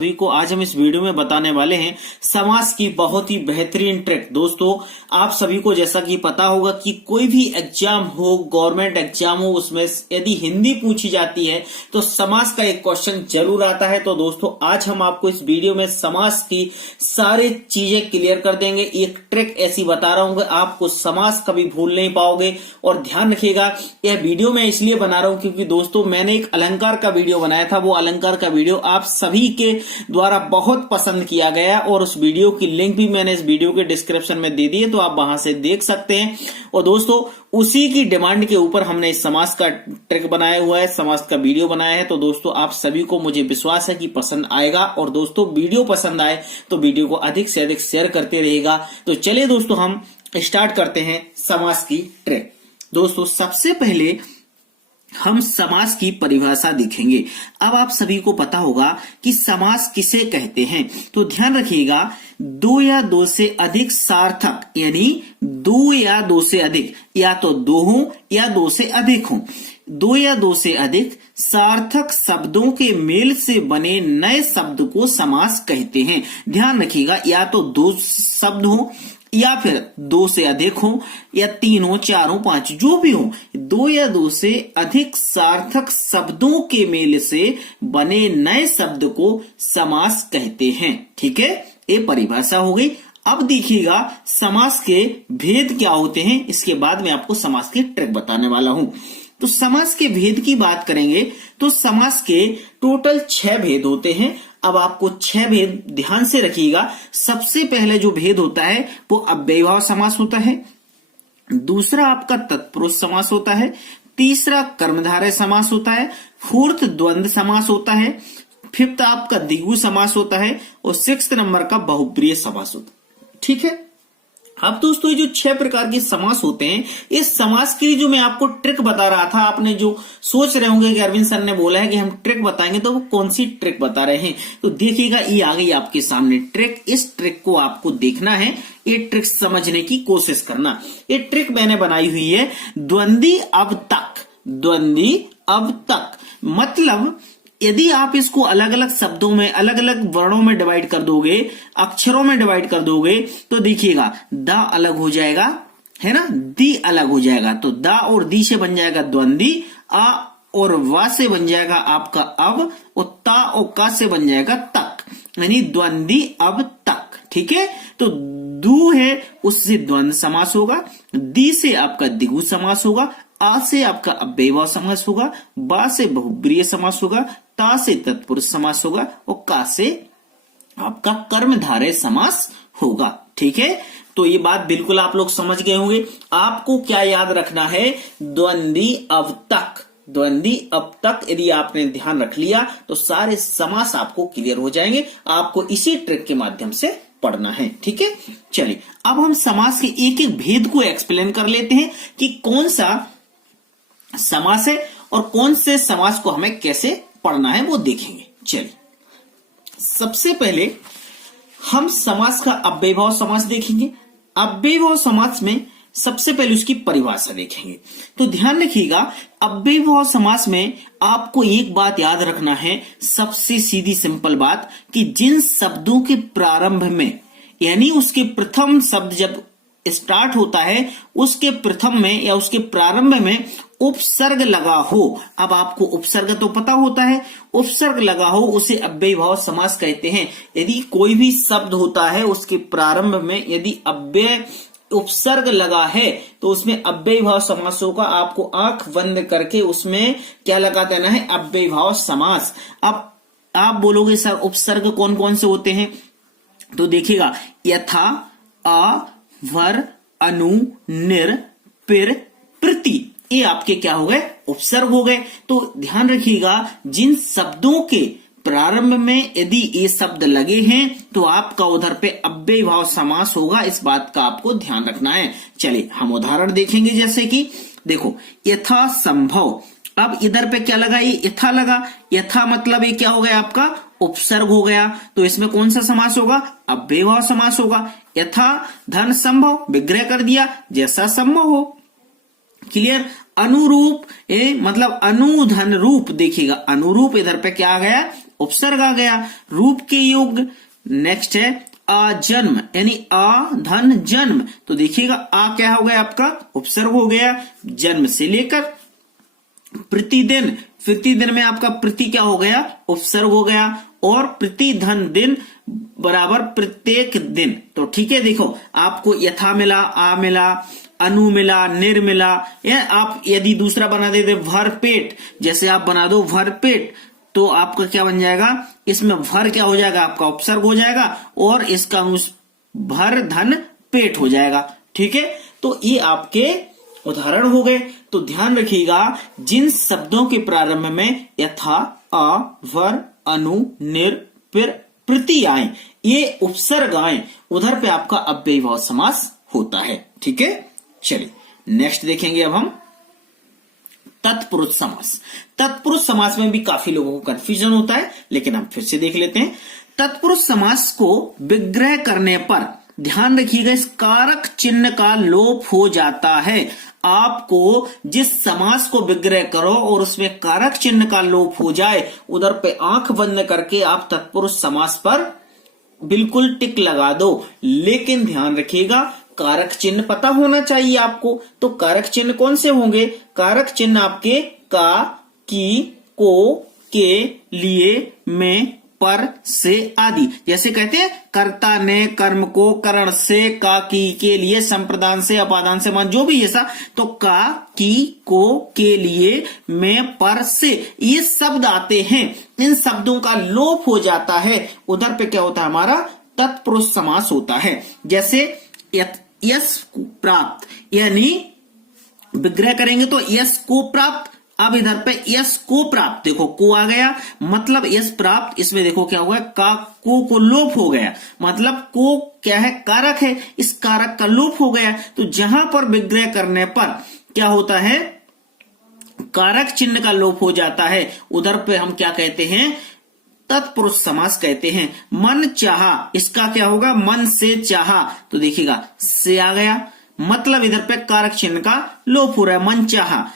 सभी को आज हम इस वीडियो में बताने वाले हैं समास की बहुत ही बेहतरीन ट्रिक। दोस्तों आप सभी को जैसा कि पता होगा कि कोई भी एग्जाम हो, गवर्नमेंट एग्जाम हो, उसमें यदि हिंदी पूछी जाती है तो समास का एक क्वेश्चन जरूर आता है। तो दोस्तों आज हम आपको इस वीडियो में समास की सारी चीजें क्लियर कर देंगे। एक ट्रिक ऐसी बता रहा हूं कि आपको समास कभी भूल नहीं पाओगे। और ध्यान रखिएगा, यह वीडियो मैं इसलिए बना रहा हूं क्योंकि दोस्तों मैंने एक अलंकार का वीडियो बनाया था। वो अलंकार का वीडियो आप सभी के द्वारा बहुत पसंद किया गया और उस वीडियो की लिंक भी मैंने इस वीडियो के डिस्क्रिप्शन में दे दी है, तो आप वहां से देख सकते हैं। और दोस्तों उसी की डिमांड के ऊपर हमने इस समास का ट्रिक बनाया हुआ है, समास का वीडियो बनाया है। तो दोस्तों आप सभी को मुझे विश्वास है कि पसंद आएगा। और दोस्तों वीडियो पसंद आए तो वीडियो को अधिक से अधिक शेयर करते रहेगा। तो चलिए दोस्तों हम स्टार्ट करते हैं समास की ट्रिक। दोस्तों सबसे पहले हम समास की परिभाषा देखेंगे। अब आप सभी को पता होगा कि समास किसे कहते हैं, तो ध्यान रखिएगा, दो या दो से अधिक सार्थक, यानी दो या दो से अधिक, या तो दो हो या दो से अधिक हो, दो या दो से अधिक सार्थक शब्दों के मेल से बने नए शब्द को समास कहते हैं। ध्यान रखिएगा, या तो दो शब्द हो या फिर दो से अधिक हो, या तीन हो, चार हो, पांच, जो भी हो, दो या दो से अधिक सार्थक शब्दों के मेल से बने नए शब्द को समास कहते हैं। ठीक है, ये परिभाषा हो गई। अब देखिएगा समास के भेद क्या होते हैं, इसके बाद मैं आपको समास की ट्रिक बताने वाला हूं। तो समास के भेद की बात करेंगे तो समास के टोटल 6 भेद होते हैं। अब आपको 6 भेद ध्यान से रखिएगा। सबसे पहले जो भेद होता है वो अव्ययीभाव समास होता है, दूसरा आपका तत्पुरुष समास होता है, तीसरा कर्मधारय समास होता है, फोर्थ द्वंद्व समास होता है, फिफ्थ आपका द्विगु समास होता है और 6 नंबर का बहुप्रिय समास होता है। ठीक है, अब दोस्तों ये जो 6 प्रकार के समास होते हैं, इस समास के लिए जो मैं आपको ट्रिक बता रहा था, आपने जो सोच रहे होंगे कि अरविंद सर ने बोला है कि हम ट्रिक बताएंगे, तो वो कौन सी ट्रिक बता रहे हैं, तो देखिएगा ये आ गई आपके सामने ट्रिक। इस ट्रिक को आपको देखना है, ये ट्रिक समझने की कोशिश करना। ये ट्रिक मैंने बनाई हुई है द्वंद्वी अब तक। द्वंद्वी अब तक मतलब यदि आप इसको अलग अलग शब्दों में, अलग अलग वर्णों में डिवाइड कर दोगे, अक्षरों में डिवाइड कर दोगे, तो देखिएगा द अलग हो जाएगा, है ना, दी अलग हो जाएगा। तो द और दी से बन जाएगा द्वंद्वी, आ और वा से बन जाएगा आपका अब, और ता और का से बन जाएगा तक, यानी द्वंद्वी अब तक। ठीक है, तो दू है उससे द्वंद्व समास होगा, दी से आपका द्विगु समास होगा, आ से आपका अव्ययीभाव समास होगा, बा से बहुब्रीय समास होगा, ता से तत्पुरुष समास होगा और का से आपका कर्मधारय समास होगा। ठीक है, तो ये बात बिल्कुल आप लोग समझ गए होंगे। आपको क्या याद रखना है, द्वंद्वी अब तक। द्वंद्वी अब तक यदि आपने ध्यान रख लिया तो सारे समास आपको क्लियर हो जाएंगे। आपको इसी ट्रिक के माध्यम से पढ़ना है। ठीक है, चलिए अब हम समास के एक एक भेद को एक्सप्लेन कर लेते हैं कि कौन सा समास है और कौन से समास को हमें कैसे पढ़ना है वो देखेंगे। चलिए सबसे पहले हम समास का अव्ययीभाव समास देखेंगे। अव्ययीभाव समास में सबसे पहले उसकी परिभाषा देखेंगे। तो ध्यान रखिएगा, अव्ययीभाव समास में आपको एक बात याद रखना है, सबसे सीधी सिंपल बात, कि जिन शब्दों के प्रारंभ में, यानी उसके प्रथम शब्द जब स्टार्ट होता है, उसके प्रथम में या उसके प्रारंभ में उपसर्ग लगा हो। अब आपको उपसर्ग तो पता होता है, उपसर्ग लगा हो उसे अव्ययीभाव समास कहते हैं। यदि कोई भी शब्द होता है उसके प्रारंभ में यदि अव्यय उपसर्ग लगा है तो उसमें अव्ययीभाव समास होगा। आपको आंख बंद करके उसमें क्या लगा देना है, अव्ययीभाव समास। अब आप बोलोगे सर उपसर्ग कौन कौन से होते हैं, तो देखिएगा यथा, अ, वर, अनु, निर, पिर, प्रति, ये आपके क्या हो गए, उपसर्ग हो गए। तो ध्यान रखिएगा, जिन शब्दों के प्रारंभ में यदि ये शब्द लगे हैं तो आपका उधर पे अव्ययीभाव समास होगा। इस बात का आपको ध्यान रखना है। चलिए हम उदाहरण देखेंगे, जैसे कि देखो यथा संभव। अब इधर पे क्या लगा, ये यथा लगा। यथा मतलब ये क्या हो गया, आपका उपसर्ग हो गया। तो इसमें कौन सा समास होगा, अव्ययीभाव समास होगा। यथा धन संभव, विग्रह कर दिया, जैसा संभव हो। क्लियर। अनुरूप मतलब अनुधन रूप, देखिएगा अनुरूप इधर पे क्या आ गया, उपसर्ग आ गया। रूप के योग नेक्स्ट है अजन्म, यानी आ धन जन्म, तो देखिएगा आ क्या हो गया आपका उपसर्ग हो गया जन्म से लेकर। प्रतिदिन, प्रतिदिन में आपका प्रति क्या हो गया उपसर्ग हो गया, और प्रति धन दिन बराबर प्रत्येक दिन। तो ठीक है, देखो आपको यथा मिला, आ मिला, अनु मिला, निर मिला, या आप यदि दूसरा बना देते भरपेट, जैसे आप बना दो भरपेट, तो आपका क्या बन जाएगा, इसमें भर क्या हो जाएगा आपका उपसर्ग हो जाएगा, और इसका भर धन पेट हो जाएगा। ठीक है, तो ये आपके उदाहरण हो गए। तो ध्यान रखिएगा, जिन शब्दों के प्रारंभ में यथा, आ, वर, अनु, निर, फिर प्रति आए, ये उपसर्ग आए, उधर पे आपका अव्ययीभाव समास होता है। ठीक है, चलिए नेक्स्ट देखेंगे अब हम तत्पुरुष समास। तत्पुरुष समास में भी काफी लोगों को कंफ्यूजन होता है, लेकिन हम फिर से देख लेते हैं। तत्पुरुष समास को विग्रह करने पर ध्यान रखिएगा, इस कारक चिन्ह का लोप हो जाता है। आपको जिस समास को विग्रह करो और उसमें कारक चिन्ह का लोप हो जाए, उधर पे आंख बंद करके आप तत्पुरुष समास पर बिल्कुल टिक लगा दो। लेकिन ध्यान रखिएगा, कारक चिन्ह पता होना चाहिए आपको। तो कारक चिन्ह कौन से होंगे, कारक चिन्ह आपके का, की, को, के, लिए, में, पर, से आदि। जैसे कहते हैं कर्ता ने कर्म को करण से, का, की, के लिए, संप्रदान से, अपादान से, मान, जो भी ऐसा, तो का, की, को, के लिए, में, पर, से, ये शब्द आते हैं। इन शब्दों का लोप हो जाता है, उधर पे क्या होता है हमारा तत्पुरुष समास होता है। जैसे यश प्राप्त, यानी विग्रह करेंगे तो यश को प्राप्त। अब इधर पे यश को प्राप्त, देखो को आ गया, मतलब यश प्राप्त, इसमें देखो क्या हुआ, का को लोप हो गया, मतलब को क्या है कारक है, इस कारक का लोप हो गया। तो जहां पर विग्रह करने पर क्या होता है, कारक चिन्ह का लोप हो जाता है, उधर पे हम क्या कहते हैं तत्पुरुष समास कहते हैं। मन चाहा, इसका क्या होगा, मन से चाहा, तो देखिएगा से आ गया, मतलब इधर पे कारक चिन्ह का लोप हो रहा है, मन चाहा।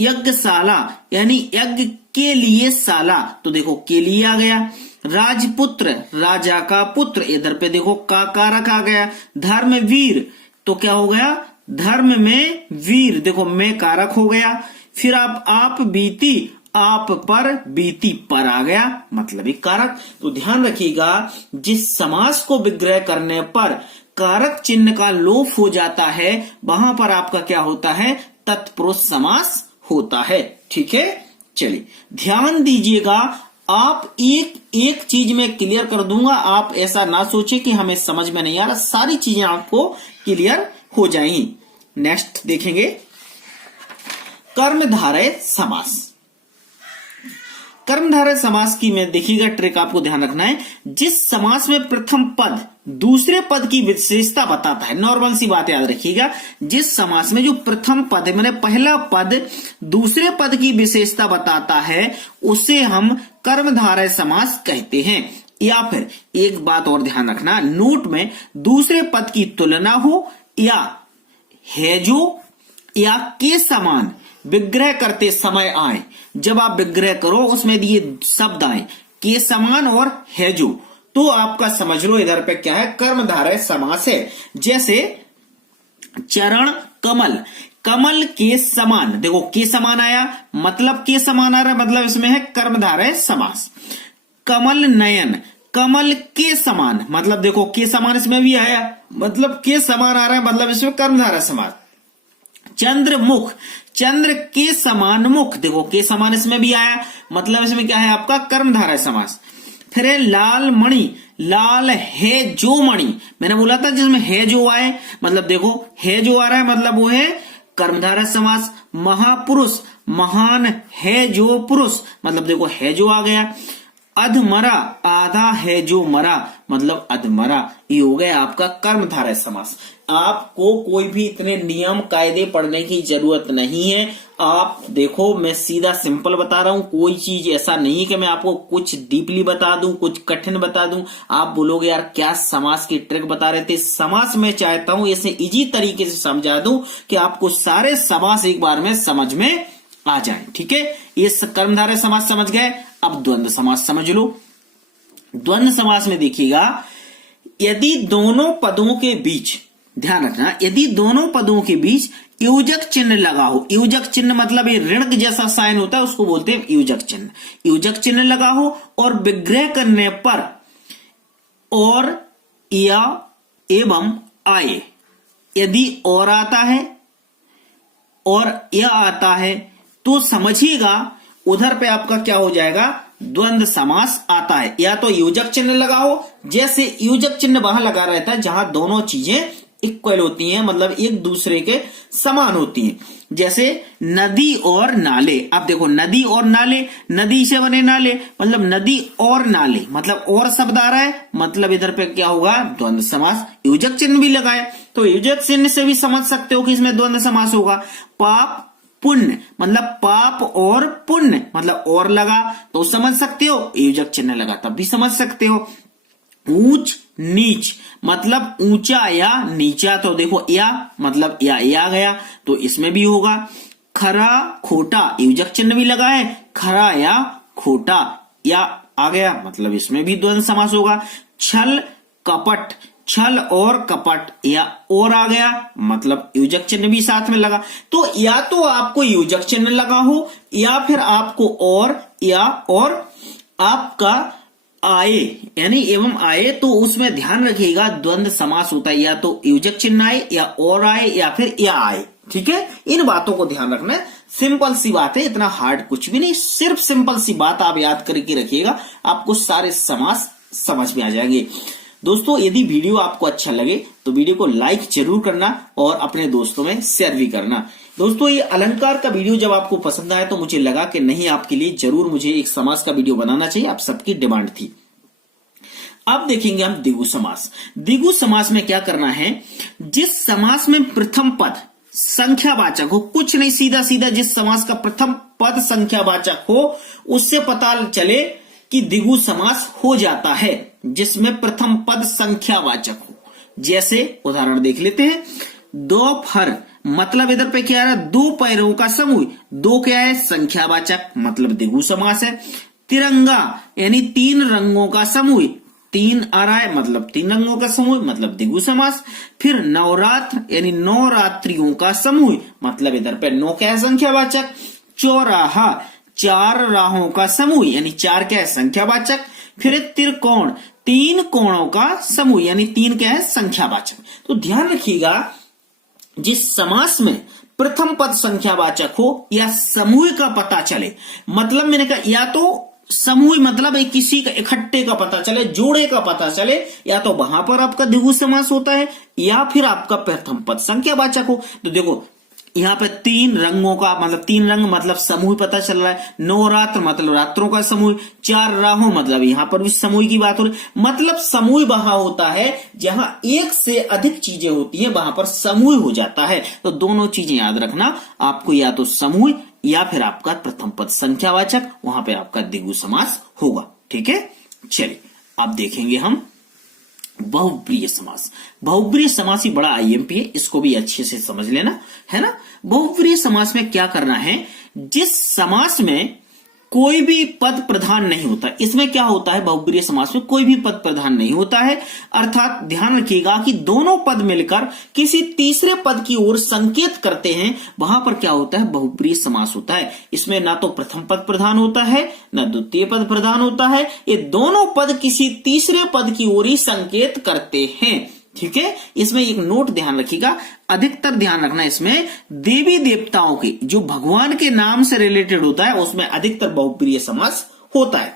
यज्ञशाला, यानी यज्ञ के लिए शाला, तो देखो के लिए आ गया। राजपुत्र, राजा का पुत्र, इधर पे देखो का कारक आ गया। धर्मवीर, तो क्या हो गया, धर्म में वीर, देखो में कारक हो गया। फिर आप बीती, आप पर बीती, पर आ गया, मतलब ही कारक। तो ध्यान रखिएगा, जिस समास को विग्रह करने पर कारक चिन्ह का लोप हो जाता है, वहां पर आपका क्या होता है तत्पुरुष समास होता है। ठीक है, चलिए ध्यान दीजिएगा, आप एक चीज में क्लियर कर दूंगा, आप ऐसा ना सोचे कि हमें समझ में नहीं आ रहा, सारी चीजें आपको क्लियर हो जाएंगी। नेक्स्ट देखेंगे कर्मधारय समास। कर्मधारय समास की में देखिएगा ट्रिक आपको ध्यान रखना है, जिस समास में प्रथम पद दूसरे पद की विशेषता बताता है, नॉर्मल सी बात याद रखिएगा, जिस समास में जो प्रथम पद है, मैंने पहला पद दूसरे पद की विशेषता बताता है, उसे हम कर्मधारय समास कहते हैं। या फिर एक बात और ध्यान रखना, नोट में दूसरे पद की तुलना हो या है जो या के समान विग्रह करते समय आए, जब आप विग्रह करो उसमें ये शब्द आए के समान और है जो, तो आपका समझ लो इधर पे क्या है कर्मधारय समास है। जैसे चरण कमल, कमल के समान, देखो के समान आया, मतलब के समान आ रहा है, मतलब इसमें है कर्मधारय समास। कमल नयन, कमल के समान, मतलब देखो के समान इसमें भी आया, मतलब के समान आ रहा है, मतलब इसमें कर्मधारय समास। चंद्रमुख, चंद्र के समान मुख, देखो के समान इसमें भी आया, मतलब इसमें क्या है आपका कर्मधारय समास। फिर है लाल मणि, लाल है जो मणि, मैंने बोला था जिसमें है जो आए, मतलब देखो है जो आ रहा है, मतलब वो है कर्मधारय समास। महापुरुष, महान है जो पुरुष, मतलब देखो है जो आ गया। अधमरा, आधा है जो मरा, मतलब अधमरा, ये हो गया आपका कर्मधारय समास। आपको कोई भी इतने नियम कायदे पढ़ने की जरूरत नहीं है। आप देखो मैं सीधा सिंपल बता रहा हूं, कोई चीज ऐसा नहीं कि मैं आपको कुछ डीपली बता दूं, कुछ कठिन बता दूं, आप बोलोगे यार क्या समास की ट्रिक बता रहे थे। समास में चाहता हूं ऐसे इजी तरीके से समझा दूं कि आपको सारे समास एक बार में समझ में आ जाए। ठीक है, ये कर्मधारय समास समझ गए। अब द्वंद्व समास समझ लो। द्वंद्व समास में देखिएगा, यदि दोनों पदों के बीच, ध्यान रखना, यदि दोनों पदों के बीच योजक चिन्ह लगा हो, योजक चिन्ह मतलब ये ऋण जैसा साइन होता है उसको बोलते हैं योजक चिन्ह, योजक चिन्ह लगा हो और विग्रह करने पर और या एवं आए, यदि और आता है और या आता है तो समझिएगा उधर पे आपका क्या हो जाएगा, द्वंद्व समास आता है। या तो योजक चिन्ह लगा हो, जैसे योजक चिन्ह वहां लगा रहता है जहां दोनों चीजें इक्वल होती हैं, मतलब एक दूसरे के समान होती हैं, जैसे नदी और नाले। अब देखो नदी और नाले, नदी से बने नाले, मतलब नदी और नाले, मतलब और शब्द आ रहा है, मतलब इधर पे क्या होगा, द्वंद्व समास। योजक चिन्ह भी लगाए तो योजक चिन्ह से भी समझ सकते हो कि इसमें द्वंद्व समास होगा। पाप पुण्य, मतलब पाप और पुण्य, मतलब और लगा तो समझ सकते हो, योजक चिन्ह लगा तब भी समझ सकते हो। ऊंच नीच, मतलब ऊंचा या नीचा, तो देखो या मतलब या आ गया तो इसमें भी होगा। खरा खोटा, योजक चिन्ह भी लगा है, खरा या खोटा या आ गया, मतलब इसमें भी द्वंद्व समास होगा। छल कपट, छल और कपट या और आ गया, मतलब योजक चिन्ह भी साथ में लगा। तो या तो आपको योजक चिन्ह लगा हो या फिर आपको और या और आपका आए यानी एवं आए, तो उसमें ध्यान रखिएगा द्वंद्व समास होता है, या तो योजक चिन्ह आए या और आए या फिर या आए। ठीक है, इन बातों को ध्यान रखना है, सिंपल सी बात है, इतना हार्ड कुछ भी नहीं, सिर्फ सिंपल सी बात आप याद करके रखिएगा, आपको सारे समास समझ में आ जाएंगे। दोस्तों यदि वीडियो आपको अच्छा लगे तो वीडियो को लाइक जरूर करना और अपने दोस्तों में शेयर भी करना। दोस्तों ये अलंकार का वीडियो जब आपको पसंद आया तो मुझे लगा कि नहीं, आपके लिए जरूर मुझे एक समास का वीडियो बनाना चाहिए, आप सबकी डिमांड थी। अब देखेंगे हम द्विगु समास। द्विगु समास में क्या करना है, जिस समास में प्रथम पद संख्यावाचक हो, कुछ नहीं, सीधा सीधा जिस समास का प्रथम पद संख्यावाचक हो उससे पता चले कि द्विगु समास हो जाता है, जिसमें प्रथम पद संख्यावाचक हो। जैसे उदाहरण देख लेते हैं, दोपहर, मतलब इधर पे क्या आ रहा है, दो पैरों का समूह, दो क्या है, संख्यावाचक, मतलब द्विगु समास है। तिरंगा यानी तीन रंगों का समूह, तीन आ रहा है, मतलब तीन रंगों का समूह, मतलब द्विगु समास। फिर नवरात्र यानी नौ रात्रियों का समूह, मतलब इधर पे नौ क्या है, संख्यावाचक। चौराहा, चार राहों का समूह, यानी चार क्या है, संख्यावाचक। फिर त्रिकोण, तीन कोणों का समूह, यानी तीन क्या है, संख्यावाचक। तो ध्यान रखिएगा, जिस समास में प्रथम पद संख्यावाचक हो या समूह का पता चले, मतलब मैंने कहा या तो समूह मतलब एक किसी का इकट्ठे का पता चले, जोड़े का पता चले, या तो वहां पर आपका द्विगु समास होता है या फिर आपका प्रथम पद संख्यावाचक हो। तो देखो यहाँ पे तीन रंगों का मतलब तीन रंग मतलब समूह पता चल रहा है, नवरात्र मतलब रात्रों का समूह, चार राहों मतलब यहाँ पर भी समूह की बात हो रही, मतलब समूह वहां होता है जहां एक से अधिक चीजें होती हैं, वहां पर समूह हो जाता है। तो दोनों चीजें याद रखना, आपको या तो समूह या फिर आपका प्रथम पद संख्यावाचक, वहां पे आपका द्विगु समास होगा। ठीक है, चलिए अब देखेंगे हम बहुप्रिय समास। बहुप्रिय समास ही बड़ा आईएमपी है, इसको भी अच्छे से समझ लेना है ना। बहुप्रिय समास में क्या करना है, जिस समास में कोई भी पद प्रधान नहीं होता, इसमें क्या होता है, बहुप्रिय समास में कोई भी पद प्रधान नहीं होता है, अर्थात ध्यान रखिएगा कि दोनों पद मिलकर किसी तीसरे पद की ओर संकेत करते हैं, वहां पर क्या होता है, बहुप्रिय समास होता है। इसमें ना तो प्रथम पद प्रधान होता है ना द्वितीय पद प्रधान होता है, ये दोनों पद किसी तीसरे पद की ओर ही संकेत करते हैं। ठीक है, इसमें एक नोट ध्यान रखिएगा, अधिकतर ध्यान रखना, इसमें देवी देवताओं के जो भगवान के नाम से रिलेटेड होता है उसमें अधिकतर बहुप्रिय समास होता है,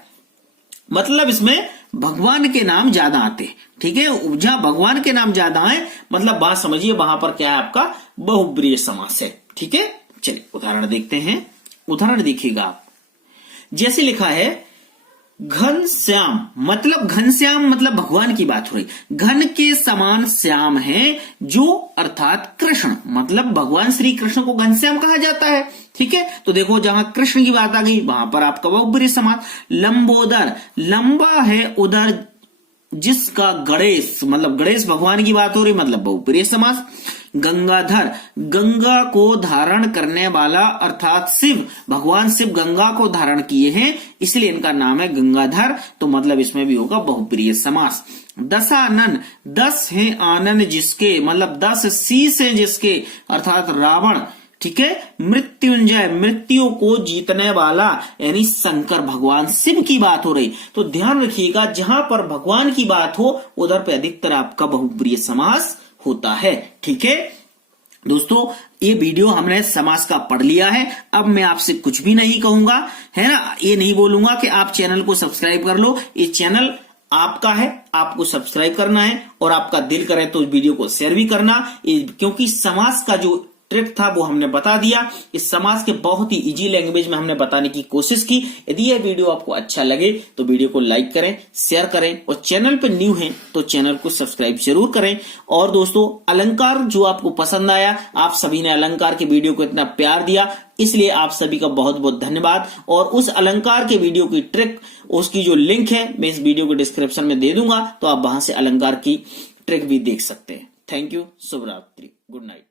मतलब इसमें भगवान के नाम ज्यादा आते हैं। ठीक है, जहां भगवान के नाम ज्यादा आए मतलब बात समझिए, वहां पर क्या है, आपका बहुप्रिय समास है। ठीक है, चलिए उदाहरण देखते हैं। उदाहरण देखिएगा आप, जैसे लिखा है घनश्याम, मतलब घनश्याम मतलब भगवान की बात हो रही, घन के समान श्याम है जो, अर्थात कृष्ण, मतलब भगवान श्री कृष्ण को घनश्याम कहा जाता है। ठीक है, तो देखो जहां कृष्ण की बात आ गई वहां पर आपका बहुप्रिय समास। लंबोदर, लंबा है उदर जिसका गणेश, मतलब गणेश भगवान की बात हो रही, मतलब बहुप्रिय समास। गंगाधर, गंगा को धारण करने वाला अर्थात शिव, भगवान शिव गंगा को धारण किए हैं इसलिए इनका नाम है गंगाधर, तो मतलब इसमें भी होगा बहुप्रिय समास। दशानन, 10 हैं आनन जिसके, मतलब 10 शीश हैं जिसके अर्थात रावण, ठीक है। मृत्युंजय, मृत्यु को जीतने वाला यानी शंकर भगवान शिव की बात हो रही, तो ध्यान रखिएगा जहां पर भगवान की बात हो उधर पे अधिकतर आपका बहुप्रिय समास होता है, ठीक है दोस्तों। ये वीडियो हमने समास का पढ़ लिया है, अब मैं आपसे कुछ भी नहीं कहूंगा, है ना, ये नहीं बोलूंगा कि आप चैनल को सब्सक्राइब कर लो, ये चैनल आपका है, आपको सब्सक्राइब करना है और आपका दिल करे तो इस वीडियो को शेयर भी करना, क्योंकि समास का जो ट्रिक था वो हमने बता दिया, इस समास के बहुत ही इजी लैंग्वेज में हमने बताने की कोशिश की। यदि यह वीडियो आपको अच्छा लगे तो वीडियो को लाइक करें, शेयर करें और चैनल पर न्यू हैं तो चैनल को सब्सक्राइब जरूर करें। और दोस्तों अलंकार जो आपको पसंद आया, आप सभी ने अलंकार के वीडियो को इतना प्यार दिया, इसलिए आप सभी का बहुत बहुत धन्यवाद। और उस अलंकार के वीडियो की ट्रिक, उसकी जो लिंक है मैं इस वीडियो के डिस्क्रिप्शन में दे दूंगा, तो आप वहां से अलंकार की ट्रिक भी देख सकते हैं। थैंक यू, शुभ रात्रि, गुड नाइट।